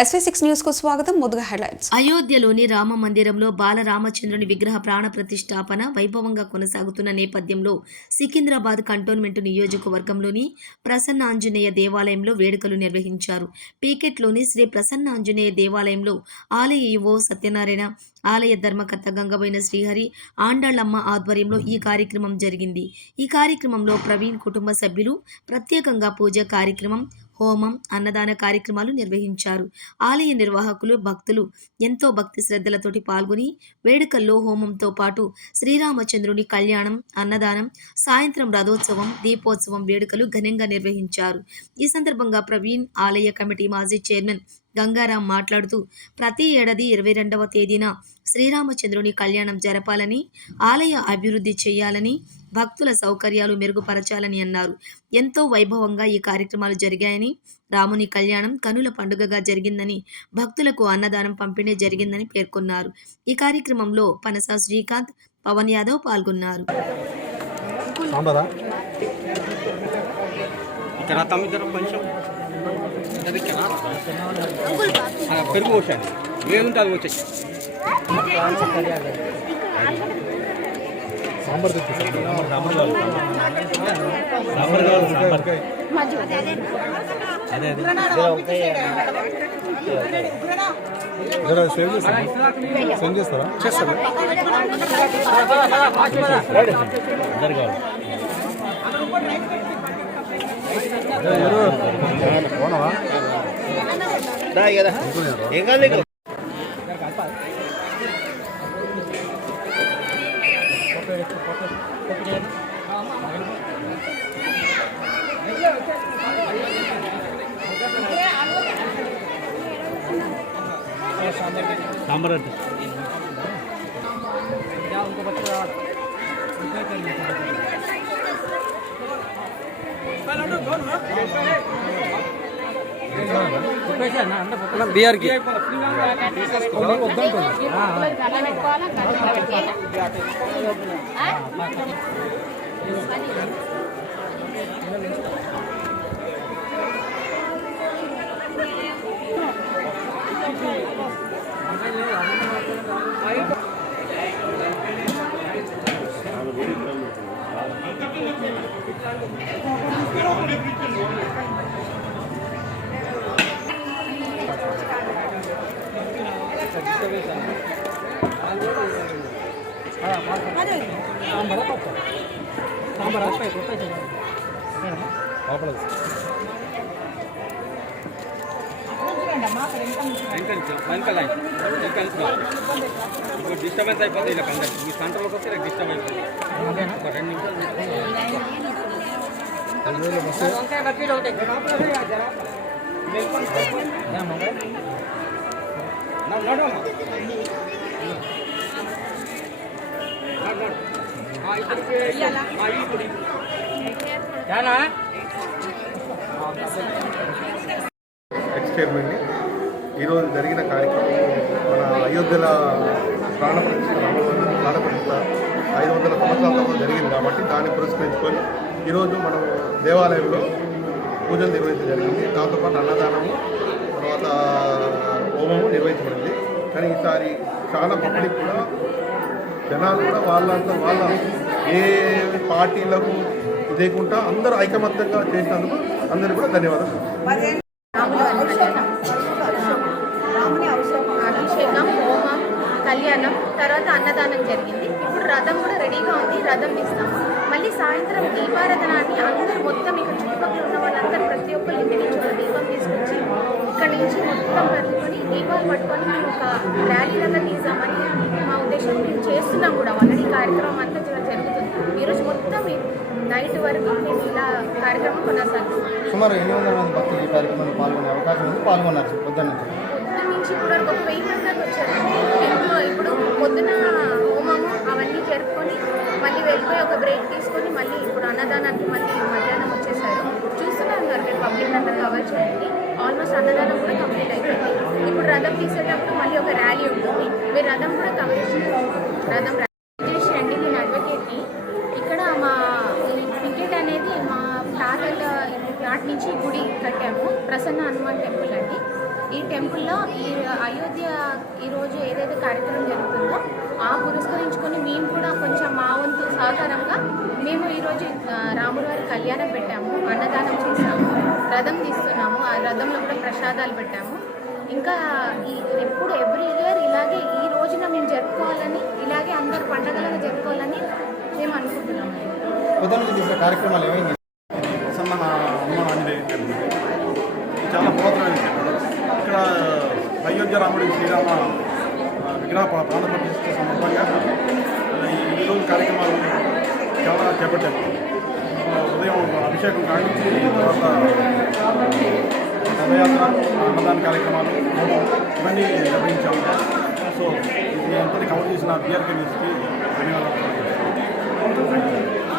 SV6 news కు స్వాగతం. ముందుగా హెడ్లైన్స్. అయోధ్యలోని రామ మందిరంలో బాలరామచంద్రుని విగ్రహ ప్రాణ ప్రతిష్టాపన వైభవంగా కొనసాగుతున్న నేపథ్యంలో సికింద్రాబాద్ కంటోన్మెంట్ నియోజకవర్గంలోని ప్రసన్నాంజనేయ దేవాలయంలో వేడుకలు నిర్వహించారు. పీకెట్లోని శ్రీ ప్రసన్నాంజనేయ దేవాలయంలో ఆలయ ఈవో సత్యనారాయణ, ఆలయ ధర్మకర్త గంగబోయిన శ్రీహరి, ఆండాళ్లమ్మ ఆధ్వర్యంలో ఈ కార్యక్రమం జరిగింది. ఈ కార్యక్రమంలో ప్రవీణ్ కుటుంబ సభ్యులు ప్రత్యేకంగా పూజ కార్యక్రమం, హోమం, అన్నదాన కార్యక్రమాలు నిర్వహించారు. ఆలయ నిర్వాహకులు, భక్తులు ఎంతో భక్తి శ్రద్ధలతోటి పాల్గొని వేడుకల్లో హోమంతో పాటు శ్రీరామచంద్రుని కళ్యాణం, అన్నదానం, సాయంత్రం రథోత్సవం, దీపోత్సవం వేడుకలు ఘనంగా నిర్వహించారు. ఈ సందర్భంగా ప్రవీణ్ ఆలయ కమిటీ మాజీ చైర్మన్ గంగారాం మాట్లాడుతూ ప్రతి ఏడాది 22వ తేదీన శ్రీరామచంద్రుని కళ్యాణం జరపాలని, ఆలయ అభివృద్ధి చేయాలని, భక్తుల సౌకర్యాలు మెరుగుపరచాలని అన్నారు. ఎంతో వైభవంగా ఈ కార్యక్రమాలు జరిగాయని, రాముని కళ్యాణం కనుల పండుగగా జరిగిందని, భక్తులకు అన్నదానం పంపిణీ జరిగిందని పేర్కొన్నారు. ఈ కార్యక్రమంలో పనస శ్రీకాంత్, పవన్ యాదవ్ పాల్గొన్నారు. పెరుగు వచ్చాను ఏదుంటే అది వచ్చేసి సాంబార్ సెండ్ చేస్తారా? చేస్తారా? ఏం కాదు సాంబార్ అంటే బిఆర్కి డిస్టర్బెన్స్ అయిపోతుంది. ఇలా కందరు ఈ సెంటర్లోకి వస్తే డిస్టర్బ్ అయిపోతుంది. 2 ఎక్స్ చైర్మన్ని ఈరోజు జరిగిన కార్యక్రమం మన అయోధ్యల ప్రాణప్రతిష్ఠ 500 సంవత్సరాల జరిగింది కాబట్టి దాన్ని పురస్కరించుకొని ఈరోజు మనం దేవాలయంలో పూజలు నిర్వహించడం జరిగింది. దాంతోపాటు అన్నదానము, తర్వాత హోమము నిర్వహించబడింది. కానీ ఈసారి చాలా పబ్లిక్ కూడా, జనాలు కూడా వాళ్ళంతా వాళ్ళ ఏ పార్టీలకు ఇదేకుండా అందరూ ఐకమత్యంగా చేసినందుకు అందరికీ కూడా ధన్యవాదాలు. అభిషేకం, హోమం, కళ్యాణం, తర్వాత అన్నదానం జరిగింది. ఇప్పుడు రథం కూడా రెడీగా ఉంది, రథం ఇస్తాము. మళ్ళీ సాయంత్రం దీపారాధనాన్ని అందరూ మొత్తం ఇక్కడ చుట్టుపక్కల ఉన్న వాళ్ళందరూ ప్రతి ఒక్కరు ఇంటి నుంచి ఒక దీపం తీసుకొచ్చి ఇక్కడ నుంచి మొత్తం పట్టుకొని దీపాలు పట్టుకొని మేము ఒక ర్యాలీ లాగా తీసామని మా ఉద్దేశం. మేము చేస్తున్నాం కూడా, ఆల్రెడీ కార్యక్రమం అంతా జరుగుతుంది. ఈరోజు మొత్తం నైట్ వరకు మేము ఇలా కార్యక్రమం కొనసాగిస్తాం. సుమారు 800 మంది భక్తులు ఈ కార్యక్రమంలో పాల్గొనే అవకాశం ఉంది. పాల్గొన్నారు పొద్దున్న నుంచి ఇప్పుడు ఒక 1000 మంది దాకా వచ్చారు. ఇప్పుడు పొద్దున హోమము అవన్నీ జరుపుకొని మళ్ళీ వెళ్ళిపోయి ఒక బ్రేక్ తీసుకొని మళ్ళీ ఇప్పుడు అన్నదానానికి మళ్ళీ మధ్యాహ్నం వచ్చేసారు. చూస్తున్నారు మీరు పబ్లిక్ అంతా కవర్ చేయండి. ఆల్మోస్ట్ అన్నదానం కూడా కంప్లీట్ అయిపోయింది. ఇప్పుడు రథం తీసేటప్పుడు మళ్ళీ ఒక ర్యాలీ ఉంటుంది. మీరు రథం కూడా కవర్ చేయండి. రథం చేసేయండి. నేను అడ్వకేట్ని. ఇక్కడ మా టికెట్ అనేది మా తాతల నాటి నుంచి గుడి కట్టాము, ప్రసన్న హనుమాన్ టెంపుల్ అండి. ఈ టెంపుల్లో ఈ అయోధ్య ఈరోజు ఏదైతే కార్యక్రమం జరుగుతుందో ఆ పురస్కరించుకొని మేము కూడా కొంచెం మా వంతు సహకారంగా మేము ఈరోజు రాముల వారి కళ్యాణం పెట్టాము, అన్నదానం చేసాము, రథం తీస్తున్నాము, ఆ రథంలో కూడా ప్రసాదాలు పెట్టాము. ఇంకా ఎప్పుడు ఎవ్రీ ఇయర్ ఇలాగే ఈ రోజున మేము జరుపుకోవాలని, ఇలాగే అందరు పండగలను జరుపుకోవాలని మేము అనుకుంటున్నాము. పొద్దున్న చేసిన కార్యక్రమాలు ఏమైంది? ప్రసన్న హనుమాన్ ఆంజనేయ టెంపుల్ చాలా పురాతనమైన టెంపుల్. ఇక్కడ అయోధ్య రాముడి శ్రీరామ విగ్రహ ప్రాణ ప్రతిష్ఠ సందర్భంగా ఈరోజు కార్యక్రమాలు చాలా చేపట్టాము. ఉదయం అభిషేకం కానించి తర్వాత రథయాత్ర, అన్నదాన కార్యక్రమాలు ఇవన్నీ నిర్వహించాము. సో ఇది అంతటి కవర్ చేసిన బీఆర్కే న్యూస్కి ధన్యవాదాలు.